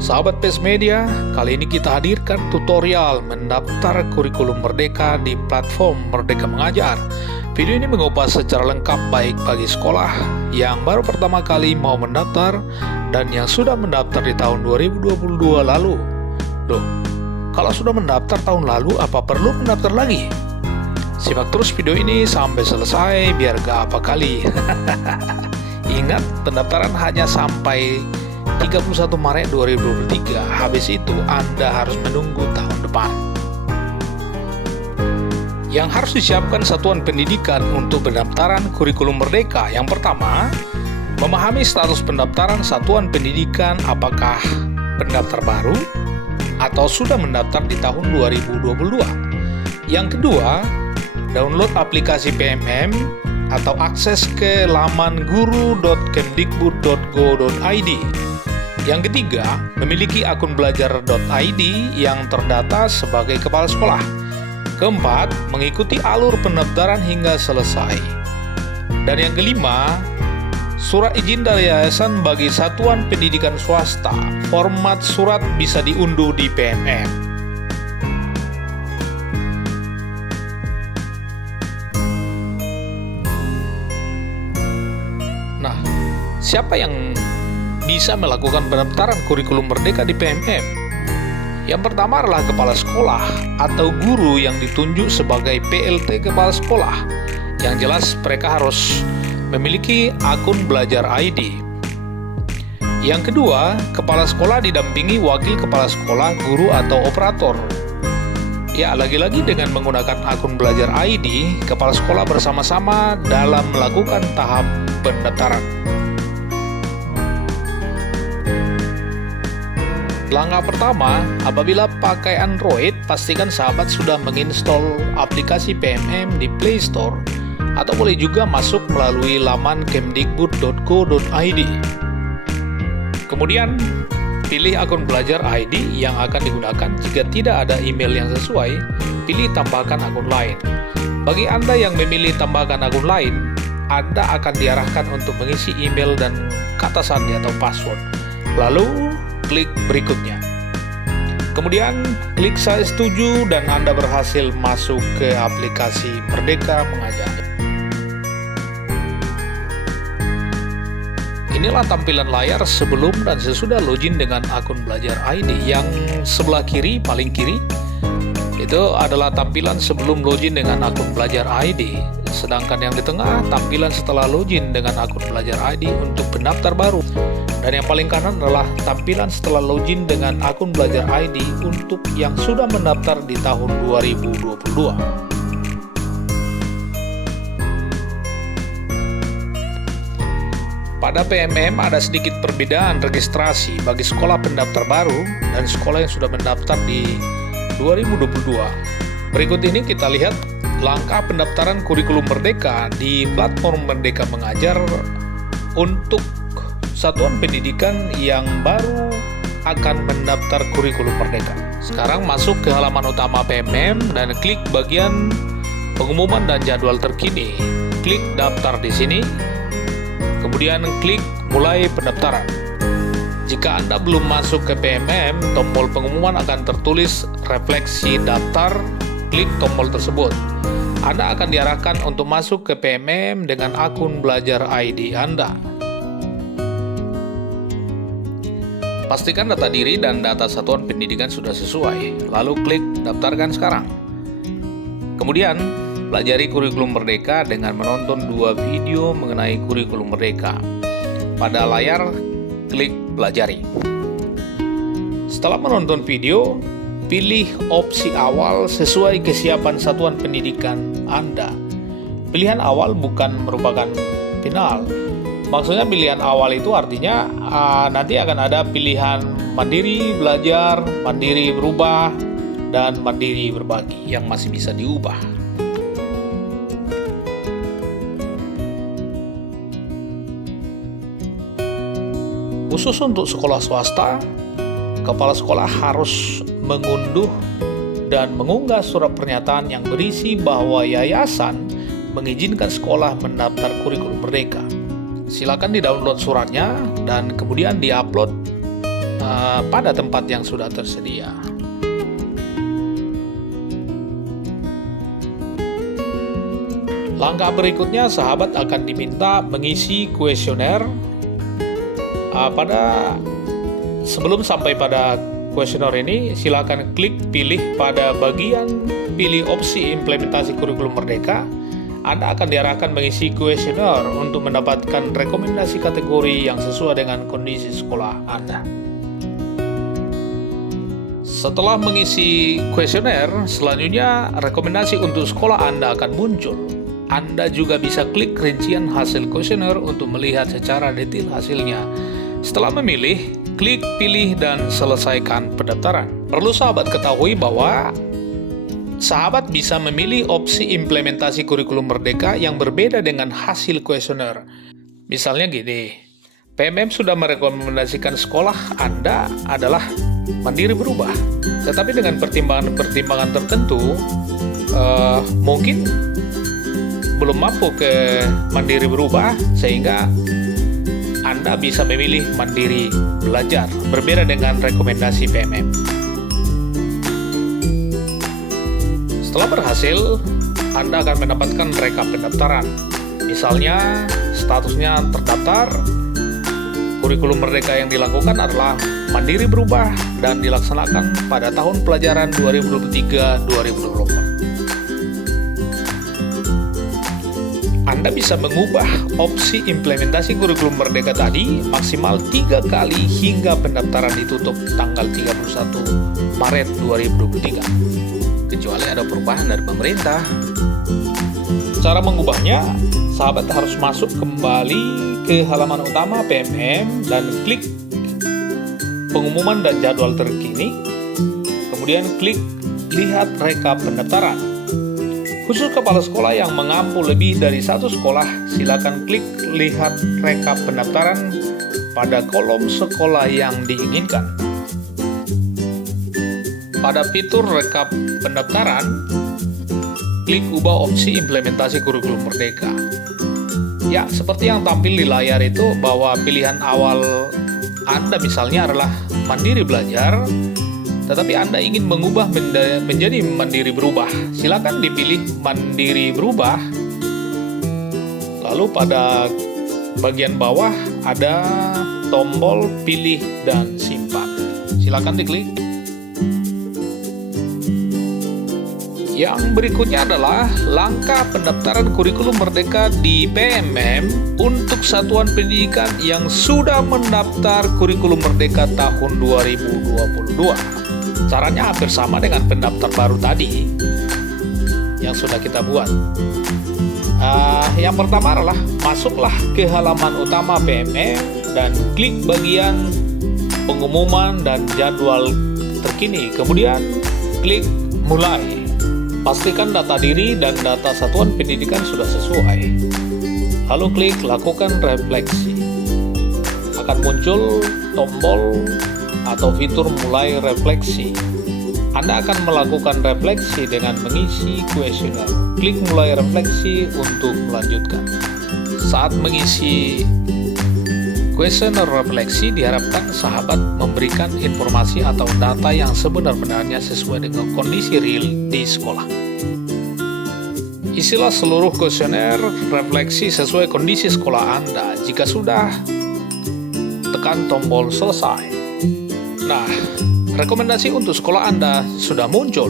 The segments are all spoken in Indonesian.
Sahabat PES Media, kali ini kita hadirkan tutorial mendaftar kurikulum Merdeka di platform Merdeka Mengajar. Video ini mengupas secara lengkap baik bagi sekolah yang baru pertama kali mau mendaftar dan yang sudah mendaftar di tahun 2022 lalu. Loh, kalau sudah mendaftar tahun lalu, apa perlu mendaftar lagi? Simak terus video ini sampai selesai biar gak apa kali. Ingat, pendaftaran hanya sampai 31 Maret 2023. Habis itu Anda harus menunggu tahun depan. Yang harus disiapkan satuan pendidikan untuk pendaftaran kurikulum Merdeka. Yang pertama, memahami status pendaftaran satuan pendidikan, apakah pendaftar baru atau sudah mendaftar di tahun 2022. Yang kedua, download aplikasi PMM atau akses ke laman guru.kemdikbud.go.id. Yang ketiga, memiliki akun belajar.id yang terdata sebagai kepala sekolah. Keempat, mengikuti alur pendaftaran hingga selesai. Dan yang kelima, surat izin dari yayasan bagi satuan pendidikan swasta. Format surat bisa diunduh di PMM. Nah, siapa yang bisa melakukan pendaftaran kurikulum Merdeka di PMM? Yang pertama adalah kepala sekolah atau guru yang ditunjuk sebagai PLT kepala sekolah. Yang jelas mereka harus memiliki akun belajar ID. Yang kedua, kepala sekolah didampingi wakil kepala sekolah, guru atau operator. Ya, lagi-lagi dengan menggunakan akun belajar ID, kepala sekolah bersama-sama dalam melakukan tahap pendaftaran. Langkah pertama, apabila pakai Android, pastikan sahabat sudah menginstall aplikasi PMM di Play Store atau boleh juga masuk melalui laman kemdikbud.go.id. Kemudian, pilih akun belajar ID yang akan digunakan. Jika tidak ada email yang sesuai, pilih tambahkan akun lain. Bagi Anda yang memilih tambahkan akun lain, Anda akan diarahkan untuk mengisi email dan kata sandi atau password. Lalu, klik berikutnya. Kemudian klik saya setuju dan Anda berhasil masuk ke aplikasi Merdeka Mengajar. Inilah tampilan layar sebelum dan sesudah login dengan akun belajar ID. Yang sebelah kiri, paling kiri, itu adalah tampilan sebelum login dengan akun belajar ID. Sedangkan yang di tengah, tampilan setelah login dengan akun belajar ID untuk pendaftar baru. Dan yang paling kanan adalah tampilan setelah login dengan akun belajar ID untuk yang sudah mendaftar di tahun 2022. Pada PMM ada sedikit perbedaan registrasi bagi sekolah pendaftar baru dan sekolah yang sudah mendaftar di 2022. Berikut ini kita lihat langkah pendaftaran kurikulum Merdeka di platform Merdeka Mengajar untuk satuan pendidikan yang baru akan mendaftar kurikulum Merdeka. Sekarang masuk ke halaman utama PMM dan klik bagian pengumuman dan jadwal terkini. Klik daftar di sini. Kemudian klik mulai pendaftaran. Jika Anda belum masuk ke PMM, tombol pengumuman akan tertulis refleksi daftar. Klik tombol tersebut. Anda akan diarahkan untuk masuk ke PMM dengan akun belajar ID Anda. Pastikan data diri dan data satuan pendidikan sudah sesuai, lalu klik daftarkan sekarang. Kemudian, pelajari kurikulum Merdeka dengan menonton 2 video mengenai kurikulum Merdeka. Pada layar, klik pelajari. Setelah menonton video, pilih opsi awal sesuai kesiapan satuan pendidikan Anda. Pilihan awal bukan merupakan final. Maksudnya pilihan awal itu artinya nanti akan ada pilihan mandiri belajar, mandiri berubah, dan mandiri berbagi yang masih bisa diubah. Khusus untuk sekolah swasta, kepala sekolah harus mengunduh dan mengunggah surat pernyataan yang berisi bahwa yayasan mengizinkan sekolah mendaftar kurikulum Merdeka. Silakan di-download suratnya dan kemudian di-upload pada tempat yang sudah tersedia. Langkah berikutnya, sahabat akan diminta mengisi kuesioner. Sebelum sampai pada kuesioner ini, silakan klik pilih pada bagian pilih opsi implementasi kurikulum Merdeka. Anda akan diarahkan mengisi kuesioner untuk mendapatkan rekomendasi kategori yang sesuai dengan kondisi sekolah Anda. Setelah mengisi kuesioner, selanjutnya rekomendasi untuk sekolah Anda akan muncul. Anda juga bisa klik rincian hasil kuesioner untuk melihat secara detail hasilnya. Setelah memilih, klik pilih dan selesaikan pendaftaran. Perlu sahabat ketahui bahwa sahabat bisa memilih opsi implementasi kurikulum Merdeka yang berbeda dengan hasil kuesioner. Misalnya gini, PMM sudah merekomendasikan sekolah Anda adalah Mandiri Berubah. Tetapi dengan pertimbangan-pertimbangan tertentu, mungkin belum mampu ke Mandiri Berubah, sehingga Anda bisa memilih Mandiri Belajar, berbeda dengan rekomendasi PMM. Setelah berhasil, Anda akan mendapatkan rekap pendaftaran. Misalnya, statusnya terdaftar, kurikulum Merdeka yang dilakukan adalah Mandiri Berubah dan dilaksanakan pada tahun pelajaran 2023-2024. Anda bisa mengubah opsi implementasi kurikulum Merdeka tadi maksimal 3 kali hingga pendaftaran ditutup tanggal 31 Maret 2023. Kecuali ada perubahan dari pemerintah. Cara mengubahnya, sahabat harus masuk kembali ke halaman utama PMM dan klik pengumuman dan jadwal terkini. Kemudian klik lihat rekap pendaftaran. Khusus kepala sekolah yang mengampu lebih dari satu sekolah, silakan klik lihat rekap pendaftaran pada kolom sekolah yang diinginkan. Pada fitur rekap pendaftaran, klik ubah opsi implementasi kurikulum Merdeka. Ya, seperti yang tampil di layar itu, bahwa pilihan awal Anda misalnya adalah Mandiri Belajar, tetapi Anda ingin mengubah menjadi Mandiri Berubah. Silakan dipilih Mandiri Berubah. Lalu pada bagian bawah ada tombol pilih dan simpan. Silakan diklik. Yang berikutnya adalah langkah pendaftaran kurikulum Merdeka di PMM untuk satuan pendidikan yang sudah mendaftar kurikulum Merdeka tahun 2022. Caranya hampir sama dengan pendaftar baru tadi yang sudah kita buat. Yang pertama adalah masuklah ke halaman utama PMM dan klik bagian pengumuman dan jadwal terkini. Kemudian klik mulai. Pastikan data diri dan data satuan pendidikan sudah sesuai. Lalu klik lakukan refleksi. Akan muncul tombol atau fitur mulai refleksi. Anda akan melakukan refleksi dengan mengisi kuesioner. Klik mulai refleksi untuk melanjutkan. Saat mengisi kuesioner refleksi, diharapkan sahabat memberikan informasi atau data yang sebenar-benarnya sesuai dengan kondisi real di sekolah. Isilah seluruh kuesioner refleksi sesuai kondisi sekolah Anda. Jika sudah, tekan tombol selesai. Nah, rekomendasi untuk sekolah Anda sudah muncul.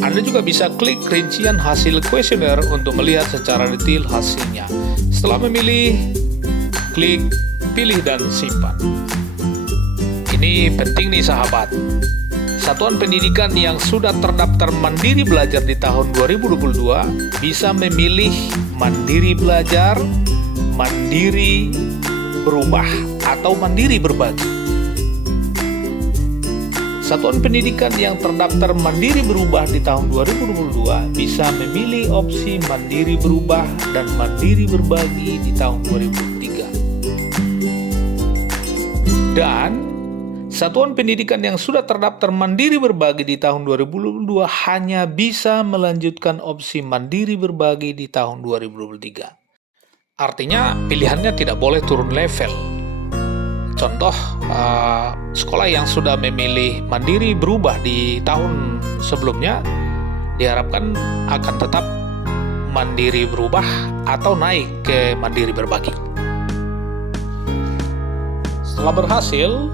Anda juga bisa klik rincian hasil kuesioner untuk melihat secara detail hasilnya. Setelah memilih, klik pilih dan simpan. Ini penting nih sahabat. Satuan pendidikan yang sudah terdaftar Mandiri Belajar di tahun 2022 bisa memilih Mandiri Belajar, Mandiri Berubah, atau Mandiri Berbagi. Satuan pendidikan yang terdaftar Mandiri Berubah di tahun 2022 bisa memilih opsi Mandiri Berubah dan Mandiri Berbagi di tahun 2023. Dan satuan pendidikan yang sudah terdaftar Mandiri Berbagi di tahun 2022 hanya bisa melanjutkan opsi Mandiri Berbagi di tahun 2023. Artinya pilihannya tidak boleh turun level. contoh sekolah yang sudah memilih mandiri berubah di tahun sebelumnya diharapkan akan tetap mandiri berubah atau naik ke mandiri berbagi. Setelah berhasil,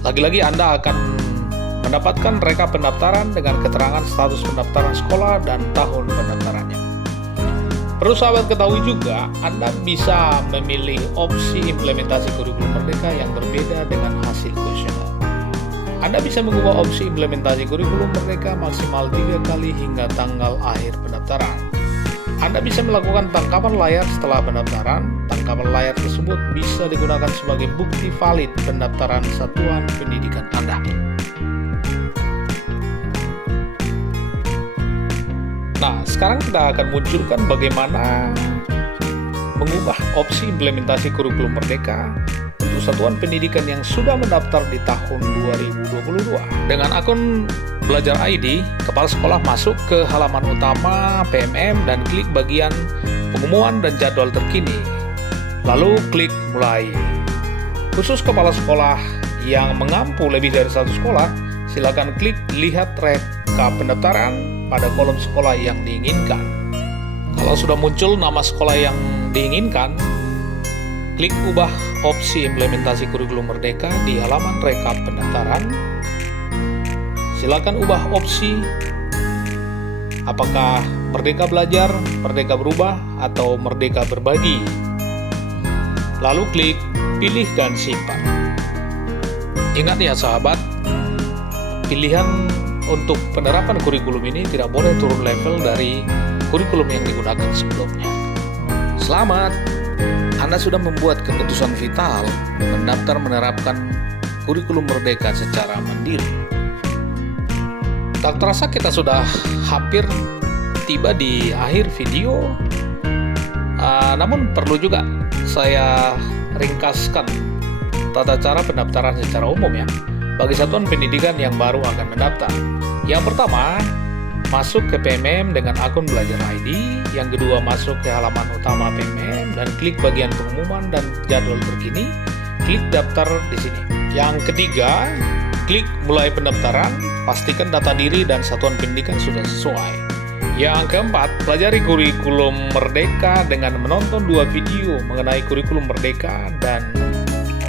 lagi-lagi Anda akan mendapatkan rekap pendaftaran dengan keterangan status pendaftaran sekolah dan tahun pendaftarannya. Perlu sahabat ketahui juga, Anda bisa memilih opsi implementasi kurikulum Merdeka yang berbeda dengan hasil kuesioner. Anda bisa mengubah opsi implementasi kurikulum Merdeka maksimal 3 kali hingga tanggal akhir pendaftaran. Anda bisa melakukan tangkapan layar setelah pendaftaran. Tangkapan layar tersebut bisa digunakan sebagai bukti valid pendaftaran satuan pendidikan Anda. Nah, sekarang kita akan munculkan bagaimana mengubah opsi implementasi kurikulum Merdeka untuk satuan pendidikan yang sudah mendaftar di tahun 2022. Dengan akun Belajar ID, kepala sekolah masuk ke halaman utama PMM dan klik bagian pengumuman dan jadwal terkini. Lalu klik mulai. Khusus kepala sekolah yang mengampu lebih dari satu sekolah, silakan klik lihat rekap pendaftaran pada kolom sekolah yang diinginkan. Kalau sudah muncul nama sekolah yang diinginkan, klik ubah opsi implementasi kurikulum Merdeka di halaman rekap pendaftaran. Silakan ubah opsi apakah Merdeka Belajar, Merdeka Berubah, atau Merdeka Berbagi. Lalu klik pilih dan simpan. Ingat ya sahabat, pilihan untuk penerapan kurikulum ini tidak boleh turun level dari kurikulum yang digunakan sebelumnya. Selamat, Anda sudah membuat keputusan vital mendaftar menerapkan kurikulum Merdeka secara mandiri. Tak terasa kita sudah hampir tiba di akhir video, namun perlu juga saya ringkaskan tata cara pendaftaran secara umum ya, bagi satuan pendidikan yang baru akan mendaftar. Yang pertama, masuk ke PMM dengan akun Belajar ID. Yang kedua, masuk ke halaman utama PMM dan klik bagian pengumuman dan jadwal terkini. Klik daftar di sini. Yang ketiga, klik mulai pendaftaran. Pastikan data diri dan satuan pendidikan sudah sesuai. Yang keempat, pelajari kurikulum Merdeka dengan menonton 2 video mengenai kurikulum Merdeka dan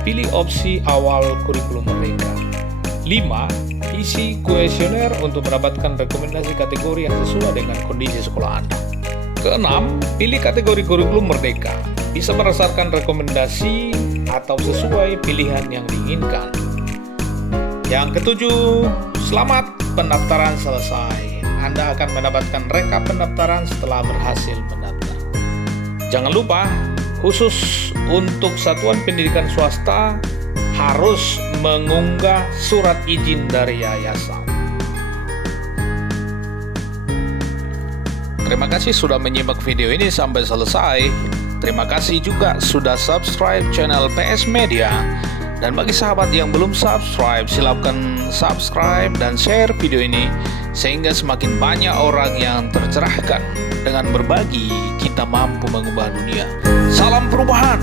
pilih opsi awal kurikulum Merdeka. 5. Isi kuesioner untuk mendapatkan rekomendasi kategori yang sesuai dengan kondisi sekolah Anda. Keenam, pilih kategori kurikulum Merdeka. Bisa berdasarkan rekomendasi atau sesuai pilihan yang diinginkan. Yang ketujuh, selamat pendaftaran selesai. Anda akan mendapatkan rekap pendaftaran setelah berhasil mendaftar. Jangan lupa, khusus untuk satuan pendidikan swasta harus mengunggah surat izin dari yayasan. Terima kasih sudah menyimak video ini sampai selesai. Terima kasih juga sudah subscribe channel PS Media. Dan bagi sahabat yang belum subscribe, silakan subscribe dan share video ini sehingga semakin banyak orang yang tercerahkan. Dengan berbagi, kita mampu mengubah dunia. Salam perubahan!